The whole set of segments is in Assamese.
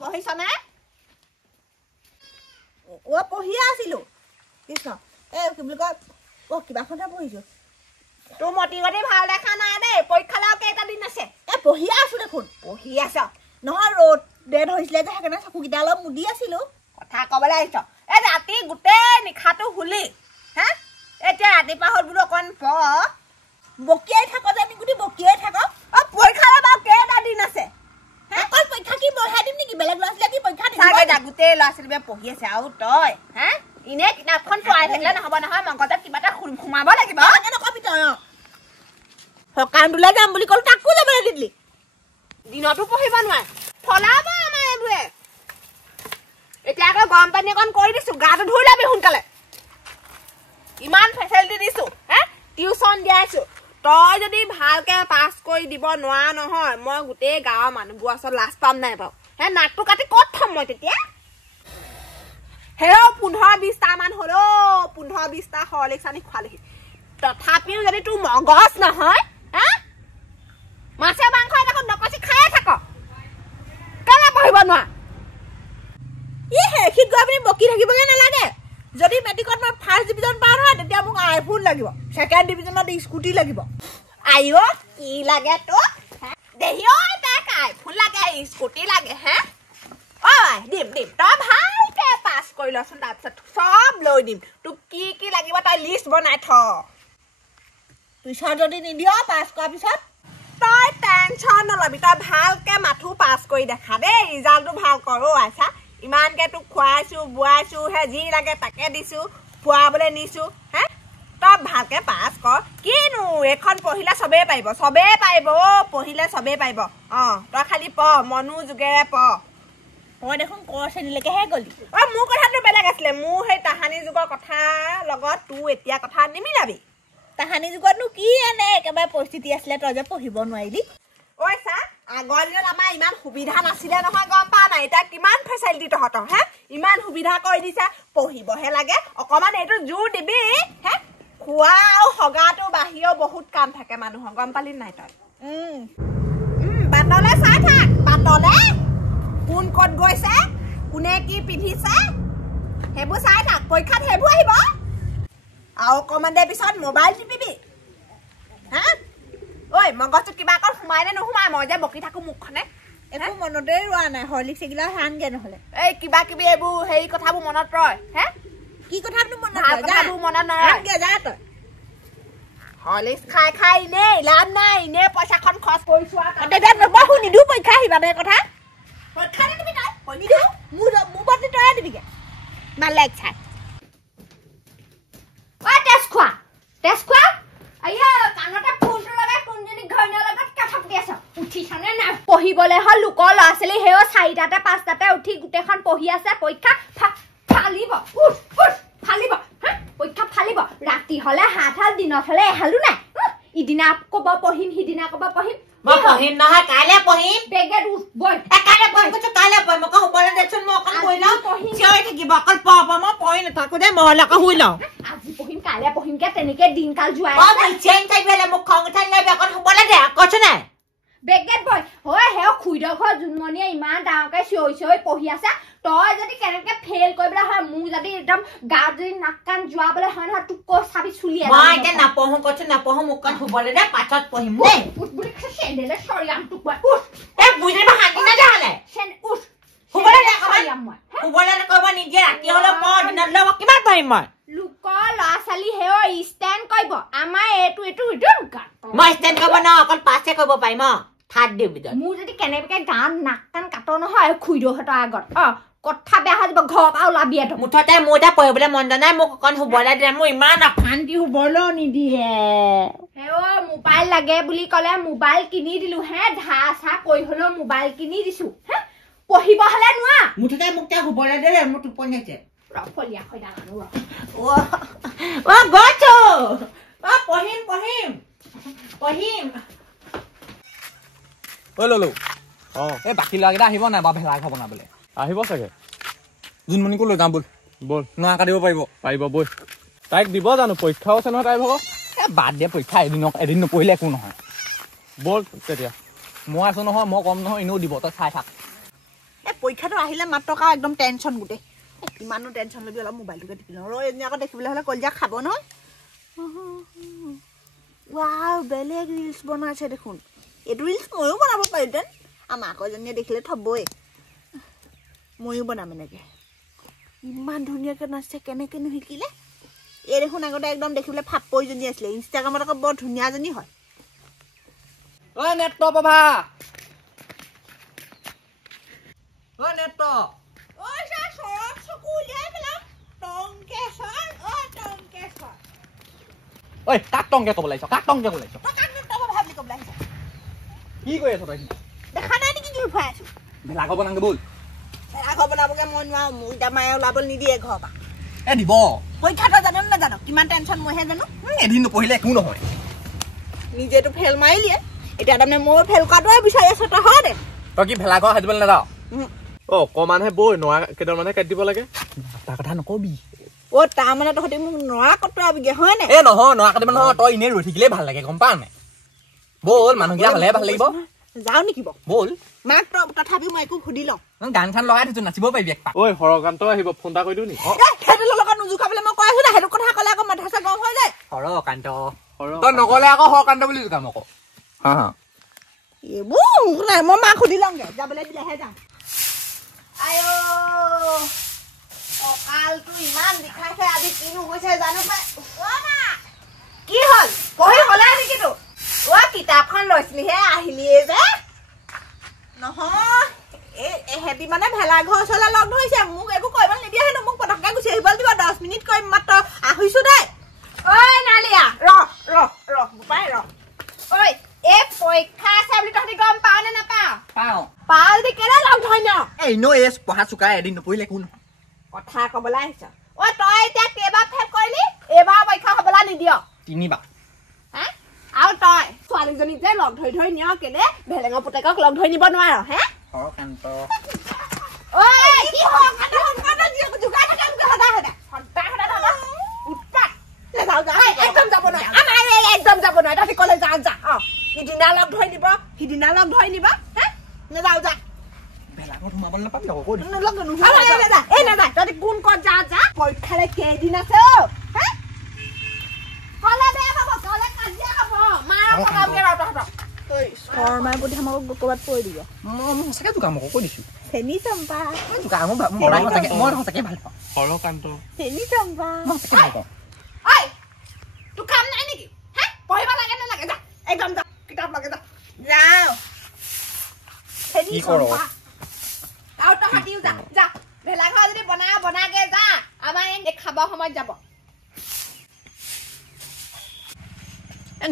পঢ়িছনে ও পঢ়িয়ে আছিলো কৃষ্ণ কি বুলি কয় কিবাখনহে পঢ়িছো তোৰ মতি গতি ভাল দেখা নাই দেই পৰীক্ষালৈ কেইটা দিন আছে পঢ়িয়ে আছো দেখোন পঢ়ি আছ নহয় ৰ'দ ডেড হৈছিলে যে সেইকাৰণে চকুকেইটা অলপ মুদি আছিলো কথা ক'বলৈ আহিছ ৰাতি গোটেই নিশাটো শুলি হা এতিয়া ৰাতিপুৱা হ'ল বোলো অকণ বকিয়াই থাক যে আমি গোটেই বকিয়াই থাক পৰীক্ষালৈ বাৰু কেইটা দিন আছে অকল পৰীক্ষা কি পঢ়াই দিম নেকি বেলেগ ল'ৰা ছোৱালীয়ে কি পৰীক্ষা দিম গোটেই ল'ৰা ছোৱালীবোৰে পঢ়ি আছে আৰু তই হা ইনে কিতাপখন পঢ়াই থাকিলে নহ'ব নহয় মগজত কিবা এটা সোমাব লাগিব নকবি তই সকামটোলৈ যাম বুলি ক'লো তাকো যাবলৈ দিলি দিনতো পঢ়িব নোৱাৰে ফলাব আমাৰ এইবোৰে এতিয়া আকৌ গৰম পানী অকণ কৰি দিছো গাটো ধুই ল'বি সোনকালে ইমান ফেচিলিটি দিছো হে টিউচন দিয়াইছো তই যদি ভালকে পাছ কৰি দিব নোৱাৰ নহয় মই গোটেই গাঁৱৰ মানুহবোৰ ওচৰত লাজ পাম নাই বাৰু হে নাকটো কাটি ক'ত থম মই তেতিয়া হেও 15-20টা মান হলো 15-20টা হৰলিক্স আনি খোৱালিহি তথাপিও যদি তোৰ মগজ নহয় হা মাছে মাংস দেখোন নকচি খায়ে থাক কেলে পঢ়িব নোৱাৰ শেষিত গৈ আপুনি বকি থাকিবগে নালাগে যদি মেট্ৰিকত মই ফাৰ্ষ্ট ডিভিজন পাওঁ নহয় তেতিয়া মোক আইফোন লাগিব ছেকেণ্ড ডিভিজনত স্কুটি লাগিব আইঅ কি লাগে তোক দেহিও তাক আইফোন লাগে স্কুটি লাগে হে দিম তই ভালকে পাছ কৰি লচোন তাৰপিছত চব লৈ দিম তোক কি লাগিব তই লিষ্ট বনাই থ পিছত যদি নিদিয় পাছ কৰাৰ পিছত তই টেনশ্যন নলবি তই ভালকে মাথো পাছ কৰি দেখা দেই ৰিজাল্টটো ভাল কৰ আইছা ইমানকে তোক খুৱাইছো বুৱাইছো হে যি লাগে তাকে দিছো ফুৱাবলৈ নিছো হে তই ভালকে পাছ কৰ কিনো এখন পঢ়িলে চবেই পাৰিব পঢ়িলে চবেই পাৰিব তই খালি মনোযোগেৰে মই দেখোন ক শ্ৰেণীলৈকেহে গলি মোৰ কথাটো বেলেগ আছিলে মোৰ সেই তাহানি যুগৰ কথা লগত তোৰ এতিয়া কথা নিমিলাবি তাহানি যুগতনো কি এনে একেবাৰে পৰিস্থিতি আছিলে তই যে পঢ়িব নোৱাৰিলি চা আগৰ দিনত আমাৰ ইমান সুবিধা নাছিলে নহয় গম পা নাই এতিয়া কিমান ফেচিলিটি তহঁতৰ হে ইমান সুবিধা কৰি দিছে পঢ়িবহে লাগে অকমান এইটো জোৰ দিবি হে খোৱা আৰু হগাটো বাহিৰেও বহুত কাম থাকে মানুহৰ গম পালি নাই তই বাটলে চাই থাক বাটলে কোন ক'ত গৈছে কোনে কি পিন্ধিছে সেইবোৰ চাই থাক পৰীক্ষাত সেইবোৰ আহিব আৰু অকমান দেৰি পিছত মোবাইল টিপিবি হা ঐ মগজটোত কিবা অকণ সোমাই নে নোসোমাই মই যে বকি থাকো মুখখনে একো মনতে ৰোৱা নাই হৰলিক্স এগিলা হানগে নহ'লে এই কিবা কিবি এইবোৰ হেৰি কথাবোৰ মনত ৰয় হে কি কথাবোৰ মনত নৰয় যা তই হৰলিক্স খাই এনেই লাভ নাই এনেই পইচাখন খৰচ কৰিছো আৰু নিদিওঁ পৰীক্ষা আহিবা দে কথা পৰীক্ষা নিদিবি তই নিদিওঁ মোৰ বদলি তই দিবিগে মালেক চাই টেষ্ট খোৱা কাণতে ফুলটো লগাই কোনজনী ঘৈণীৰ লগত কথা পাতি আছ উঠিছনে নাই পঢ়িবলৈ হ'ল লোকৰ ল'ৰা ছোৱালী সেও 4টাতে 5টাতে উঠি গোটেইখন পঢ়ি আছে পৰীক্ষা ফালিব পৰীক্ষা ফালিব ৰাতি হলে হাত হাল দিনত হলে এহালো নাই ইদিনা ক'ব পঢ়িম সিদিনা ক'ব পঢ়িম মই পঢ়িম নহয় কাইলে পঢ়িম বেগে বই কাইলে পঢ়িম কৈছো কাইলে পঢ়িম মই হ'বলে দেচোন মই অকণ পঢ়ি লওঁ চিঞৰি থাকিব অকল মই পঢ়ি নাথাকো দে মহলাকে শুই লওঁ আজি পঢ়িম কাইলে পঢ়িমকে তেনেকে দিনকাল যোৱাই চেঞ্জ থাকিলে মোক খং উঠাই লৈ অকণ হ'বলে দে কৈছো নাই বেগেট বই হয় হেও খুইদৰ ঘৰ জুনমণিয়ে ইমান ডাঙৰকে চিঞৰি পঢ়ি আছে তই যদি কেনেকে ফেল কৰিবলৈ হয় মোক যদি একদম গাত যদি নাক কাণ যোৱাবলৈ হয় নহয় তোক চাবি চুলি মই এতিয়া নাপঢ়ো কৈছো নাপঢ়ো মোক কাণ হ'বলে দে পাছত পঢ়িম দেই উঠ বুলি চেণ্ডেলে চৰিয়াম তোক উঠ বুজি হাঁহি নাযালে উঠ হ'বলে দে হ'বলে ক'ব নিদিয়ে ৰাতি হ'লে পঢ় দিনত লৈ কিমান পঢ়িম মই লোকৰ ল'ৰা ছোৱালী হেও ষ্টেণ্ড কৰিব আমাৰ এইটো মই ষ্টেণ্ড কৰিব ন অকল পাছে কৰিব পাৰিম থাৰ্ড ডিভিজন মোৰ যদি কেনেবাকে গান নাক কাণ কাট নহয় খুইদহঁতৰ আগত কথা বেয়া হৈ যাব ঘৰৰ পৰা ওলাবি মুঠতে মোৰ এতিয়া পঢ়িবলৈ মন যোৱা নাই মোক অকণ শুবলৈ দিয়ে মোৰ ইমান অশান্তি শুবলৈও নিদিয়ে হেও মোবাইল লাগে বুলি ক'লে মোবাইল কিনি দিলো হে ধা চা কৰি হ'লেও মোবাইল কিনি দিছো হে পঢ়িব হ'লে নোৱা মুঠতে মোক এতিয়া শুবলৈ দিয়ে মোৰ টোপনি আছে ফলিয়া হৈ ডাঙৰ গৈছো পঢ়িম ললো এই বাকী ল'ৰাকেইটা আহিব নাই বা ভেলা ঘৰ বনাবলৈ আহিব চাগে জুনমণিকো লৈ যাম বল নোৱা কাটিব পাৰিব বৈ তাইক দিব জানো পৰীক্ষাও আছে নহয় তাই ভাগৰ বাদ দিয়ে পৰীক্ষা এদিন নপঢ়িলে একো নহয় বল তেতিয়া মই আছো নহয় মই কম নহয় এনেও দিব তই চাই থাক পৰীক্ষাটো আহিলে মাত্ৰ কা একদম টেনচন গুটে কিমানো টেনচন লবি অলপ মোবাইলটোকে টিপি লওঁ ৰ এনে আকৌ দেখিবলৈ হ'লে কলজা খাব নহয় ৱাও বেলেগ ৰিলছ বনাইছে দেখোন এইটো ৰিলছ ময়ো বনাব পাৰিতেন আমাৰ আকৌ এজনীয়ে দেখিলে থবই ময়ো বনাম এনেকে ইমান ধুনীয়াকৈ নাচে কেনেকেনো শিকিলে এই দেখোন আগতে একদম দেখিবলৈ ফাপ পইজনী আছিলে ইনষ্টাগ্ৰামত আকৌ বৰ ধুনীয়াজনী হয় ঐ নেট বাবা ঐ নেট ঐ সা সৰব চকু উলিয়াই পেলাম টংকেশ্বৰ ঐ কাক টংকে ক'ব লাগিছ কাক টংকে ক'ব লাগিছ তই কাক নেটক ভাবলি ক'বলৈ আহিছ কি কৰি আছ তই দেখা নাই নেকি জুই ফুৱাই আছো ভেলা ঘৰ বনাংগে ব'ল ঘৰ বনাবগে মই নোৱাৰো মোৰ এতিয়া মায়ে ওলাবলৈ নিদিয়ে ঘৰৰ পৰা এ দিব পৰীক্ষাটো জানো নাজানো কিমান টেনচন মইহে জানো এদিন নপঢ়িলে একো নহয় নিজেতো ফেল মাৰিলিয়ে এতিয়া তাৰমানে মই ফেল কৰাটোৱে বিচাৰি আছো তই হয় দে তই কি ভেলা ঘৰ সাজিবলৈ নাযাৱ অকমানহে বৈ নৰা কেইটামানহে কাটি দিব লাগে তাৰ কথা নকবি তাৰমানে তহঁতি মোক নৰা কটোৱাবিগে হয় নে এ নহয় নৰা কাটিব নহয় তই এনেই ৰৈ থাকিলেই ভাল লাগে গম পাৱ নাই ব'ল মানুহকেইটা হ'লেহে ভাল লাগিব যাওঁ নেকি বাৰু ব'ল মাক তথাপিও মই একো সুধি লওঁ গান চান লগাই থৈছো নাচিব পাৰিবি এক পাক ঐ হৰকান্ত আহিব ফোন এটা কৰি দিওঁ নি সেইটো লগত নোজোখাবলৈ মই কৈ আছো না সেইটো কথা ক'লে আকৌ মাথা চা গৰম হৈ যায় হৰকান্ত তই নগ'লে আকৌ হৰকান্ত বুলি জোকাম আকৌ হা হা এইবোৰ নাই মই মাক সুধি লওঁগে যাবলৈ দিলেহে যাম আইঅ অকালটো ইমান বিষাইছে আজি কিনো হৈছে জানো পাই কি হ'ল পঢ়ি হ'লে নেকি তো কিতাপখন লৈছিলিহে আহিলিয়ে যে নহয় এহেঁতি মানে ভেলাঘৰ ওচৰলৈ লগ ধৰিছে মোক একো কৰিবলৈ নিদিয়ে হেনো মোক পটককৈ গুচি আহিবলৈ দিব 10 মিনিট কৰিম মাত্ৰ আহিছো দেই ঐ নালিয়া ৰ বোপাই ৰ ঐ এই পৰীক্ষা আছে বুলি তহঁতি গম পাৱ নে নাপাৱ পাৱ যদি কেলে লগ ধৰি ন এই নো এছ পঢ়া চুকাই এদিন নপঢ়িলে একো নহয় কথা ক'বলৈ আহিছ তই এতিয়া কেইবাৰ ফেল কৰিলি এইবাৰ পৰীক্ষা হ'বলৈ নিদিয় 3 বাৰ আৰু তই ছোৱালীজনীক যে লগ ধৰি নিয় কেলে ভেলেঙৰ পুতেকক লগ ধৰি নিব নোৱাৰ হে হৰকান্ত একদম যাব নোৱাৰে তহঁতি ক'লে যা সিদিনা লগ ধৰি দিব সিদিনা লগ ধৰি নিব হে নাযাওঁ যা ভেলাঘৰত সোমাবলৈ নাপাবি আকৌ কৈ নাযায় তহঁতি কোন ক'ত যা পৰীক্ষালে কেইদিন আছে হে ক'লে বেয়া পাব ক'লে কাজিয়া খাব মাৰ পকামগে ৰ তহঁতক শৰ্মাই প্ৰতি আমাক ক'ৰবাত পৰি দিব মই সঁচাকৈ জোকাম আকৌ কৈ দিছোঁ চেনি চম্পা মই সঁচাকৈ ভাল পাওঁ হৰকান্ত চেনি চম্পা মই সঁচাকৈ ভাল পাওঁ ঐ তোৰ কাম নাই নেকি হে পঢ়িব লাগে নালাগে যা একদম যা কিতাপ লাগে যা যাওঁ চেনি চম্পা আৰু তহঁতিও যা ভেলাঘৰ যদি বনাগে যা আমাৰ এই খাব সময়ত যাব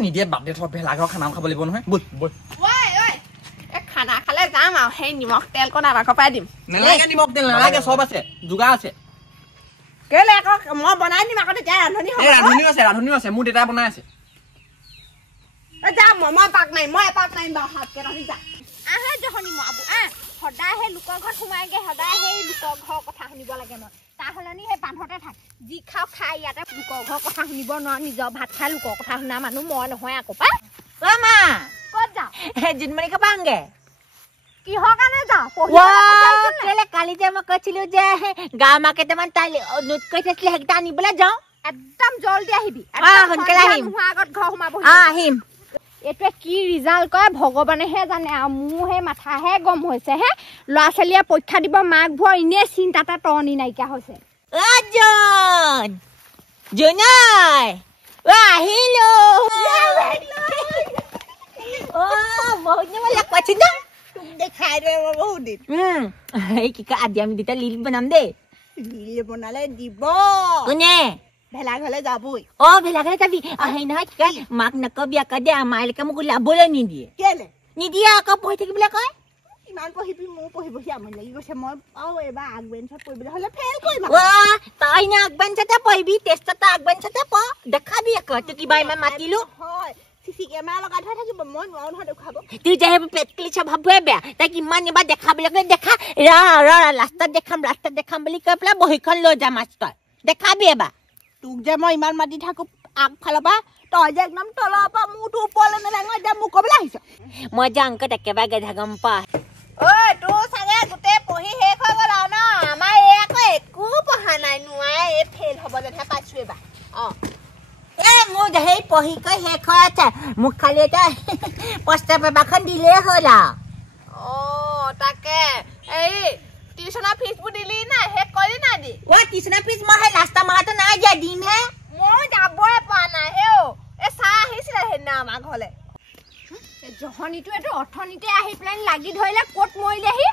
নিদিয়ে বাদ দে থ ভেলাঘৰ খানাও খাব লাগিব নহয় ব'ল ব'ল ঐ খানা খালে যাম আৰু সেই নিমখ তেল কণ আমাক পাই দিম নালাগে নিমখ তেল নালাগে চব আছে যোগাৰ আছে কেলে আকৌ মই বনাই দিম আকৌ তেতিয়া ৰান্ধনি হ'ব ৰান্ধনিও আছে মোৰ দেউতাই বনাই আছে যাম মই এপাক নাই বাৰু হাতকে ৰান্ধি যা আহে জহনি মাবু সদায় সেই লোকৰ ঘৰত সোমাইগে সদায় সেই লোকৰ ঘৰৰ কথা শুনিব লাগে মই তাৰ সলনি সেই বান্ধতে থাক যি খাই ইয়াতে লোকৰ ঘৰৰ কথা শুনিব নোৱাৰ নিজৰ ভাত খাই লোকৰ কথা শুনা মানুহ মই নহয় আকৌ পাই মা ক'ত যাওঁ জোনমণি খাবাংগে কিহৰ কাৰণে যাওঁ কেলে কালি যে মই কৈছিলো যে গাঁৱৰ কেইটামান তাই নোট কৰি থৈছিলে সেইকেইটা আনিবলৈ যাওঁ একদম জলদি আহিবি সোনকালে আহিম আগত ঘৰ সোমাব আহিম এইটোৱে কি ৰিজাল্ট কৰে ভগৱানেহে জানে আৰু মোৰ সেই মাথাহে গম হৈছে হে ল'ৰা ছোৱালীয়ে পৰীক্ষা দিব মাক ভৰ এনেই চিন্তাতে তৰণি নাইকিয়া হৈছে দেখাই দে বহুত দিন আদি আমি দুটা লিল বনাম দেই লিল বনালে দিব কোনে ভেলাঘৰলৈ যাবই ভেলাঘৰলৈ যাবি আহে নহয় কি মাক নকবি আকৌ দে আমালৈকে মোক ওলাবলৈ নিদিয়ে কেলে নিদিয়ে আকৌ পঢ়ি থাকিবলৈ কয় ইমান পঢ়িবি মোৰ পঢ়িবহি আমনি লাগি গৈছে মই এইবাৰ আগবেঞ্চত পঢ়িবলৈ হ'লে ফেইল কৰিম তই নে আগবেঞ্চতে পঢ়িবি টেষ্টত আগবেঞ্চতে পঢ় দেখাবি আকৌ তোক কিবা ইমান মাতিলো হয় চিচি কেমেৰা লগাই থৈ থাকিব মই নোৱাৰো নহয় দেখুৱাব তুই যে সেইবোৰ প্ৰেক্টিকেল স্বভাৱবোৰে বেয়া তাইক ইমান এবাৰ দেখাবলৈ দেখা লাষ্টত দেখাম বুলি কৈ পেলাই বহীখন লৈ যাম মাষ্টৰ দেখাবি এবাৰ তোক যে মই ইমান মাতি থাকো আগফালৰ পৰা তই যে একদম তলৰ পৰা মূৰটো ওপৰলৈ নেলাঙ এতিয়া মোক ক'বলৈ আহিছ মই যে অংকত একেবাৰে গেধা গম পা তোৰ চাগে গোটেই পঢ়ি পঢ়ি কৈ শেষ হৈ আছে মোক খালি এটা প্ৰস্তাৱ পেপাৰখন দিলেই হ'ল আৰু তাকে এই টিউচনৰ ফিজবোৰ দিলি না শেষ কৰিলি নাই দি টিউচনৰ ফিজ মই সেই লাষ্ট মাহটো নাই দিয়া দিমহে মই যাবই পৰা নাই হেও এই চাহ আহিছিলে সেইদিনা আমাৰ ঘৰলে জহনীটো এইটো অৰ্থনীতি আহি পেলাই লাগি ধৰিলে ক'ত মৰিলেহি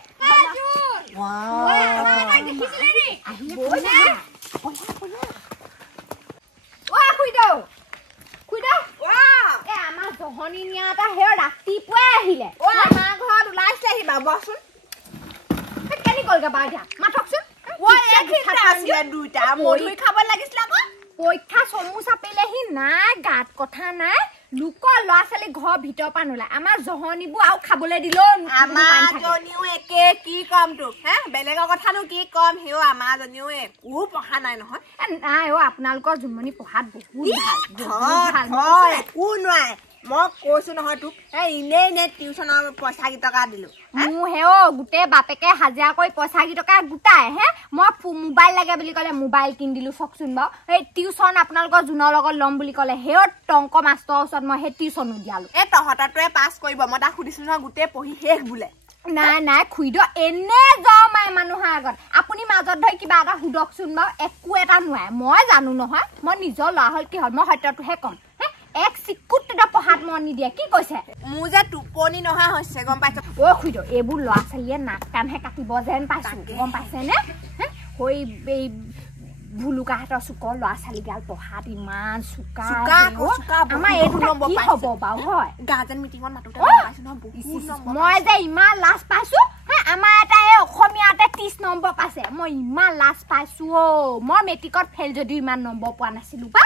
আমাৰ জহনী নিয়া এটা সেই ৰাতিপুৱাই আহিলে আমাৰ ঘৰত ওলাইছিলেহি বাৰু বচোন কেনি গ'লগে বাৰু এতিয়া মাথকচোন পৰীক্ষা চমু চাপিলেহি নাই গাত কথা নাই লোকৰ ল'ৰা ছোৱালী ঘৰৰ ভিতৰৰ পৰা নোলায় আমাৰ জহনীবোৰ আৰু খাবলৈ দিলেও আমাৰজনীও একে কি কম তোক হে বেলেগৰ কথানো কি কম সেও আমাৰজনীও একো পঢ়া নাই নহয় নাই আপোনালোকৰ জুমনি পঢ়াত বহুত একো নোৱাৰে মই কৈছো নহয় তোক এনেই এনে টিউচনৰ পইচা কেইটকা দিলো মোৰ হেও গোটেই বাপেকে হাজিৰা কৰি পইচা কেইটকা গোটাই হে মই মোবাইল লাগে বুলি ক'লে মোবাইল কিনি দিলো চকচোন বাৰু সেই টিউচন আপোনালোকৰ জোনৰ লগত ল'ম বুলি ক'লে সেই টংক মাষ্টৰৰ ওচৰত মই সেই টিউচনো দিয়ালো এই তহঁতটোৱে পাছ কৰিব মই তাক সুধিছিলো নহয় গোটেই পঢ়ি শেষ বোলে নাই নাই খুইদ এনে জমাই মানুহৰ আগত আপুনি মাজত ধৰি কিবা এটা সুধকচোন বাৰু একো এটা নোৱাৰে মই জানো নহয় মই নিজৰ ল'ৰা হ'ল কি হ'ল মই সত্যটোহে ক'ম এক চিকুট পঢ়াত মন নিদিয়ে কি কৈছে মোৰ যে টোপনি নহা হৈছে গম পাইছ খুইদ এইবোৰ ল'ৰা ছোৱালীয়ে নাক কাণহে কাটিব যেন পাইছো গম পাইছেনে হৈ এই ভুলুকাহঁতৰ চুকৰ ল'ৰা ছোৱালীগাল পঢ়াত ইমান চোকা আমাৰ এইটো কি হ'ব বাৰু হয় গাৰ্জেন মিটিঙত মাতোতে মই যে ইমান লাজ পাইছো আমাৰ এটা এই অসমীয়াতে 30 নম্বৰ পাইছে মই ইমান লাজ পাইছো মই মেট্ৰিকত ফেইল যদিও ইমান নম্বৰ পোৱা নাছিলো বা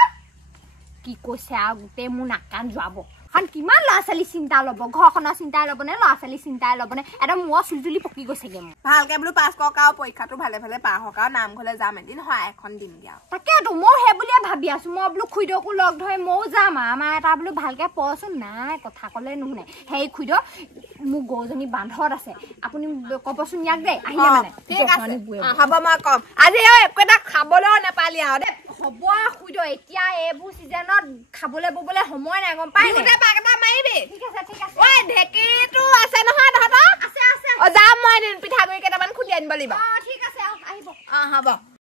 কি কৈছে আৰু গোটেই মোৰ নাক কাণ যোৱাব কাৰণ কিমান ল'ৰা ছোৱালী চিন্তা ল'ব ঘৰখনৰ চিন্তা ল'বনে ল'ৰা ছোৱালী চিন্তাই ল'বনে এটা মোৰ চুলচুলি পকি গৈছেগে মোৰ ভালকে বোলো পাছ কৰক আৰু পৰীক্ষাটো ভালে ভালে পাৰ হওক আৰু নামঘৰলৈ যাম এদিন হয় এখন দিমগে আৰু তাকেতো মই সেই বুলিয়ে ভাবি আছো মই বোলো খুইদকো লগ ধৰি ময়ো যাম আমাৰ এটা বোলো ভালকে পঢ়চোন নাই কথা ক'লে নুশুনে সেই খুইদ মোৰ গৰুজনী বান্ধত আছে আপুনি ক'বচোন ইয়াক দেই আহিলে মানে ঠিক আছে হ'ব মই ক'ম আজি একো এটা খাবলৈও নাপালি আৰু দেই হ'ব খুইদ এতিয়া এইবোৰ চিজনত খাবলৈ ববলৈ সময় নাই গম পাই মাৰিবি ঠিক আছে ঠিক আছে ঐ ঢেঁকীটো আছে নহয় তহঁতৰ আছে আছে যাম মই পিঠাগুড়ি কেইটামান খুন্দি আনিব লাগিব ঠিক আছে আহিব হ'ব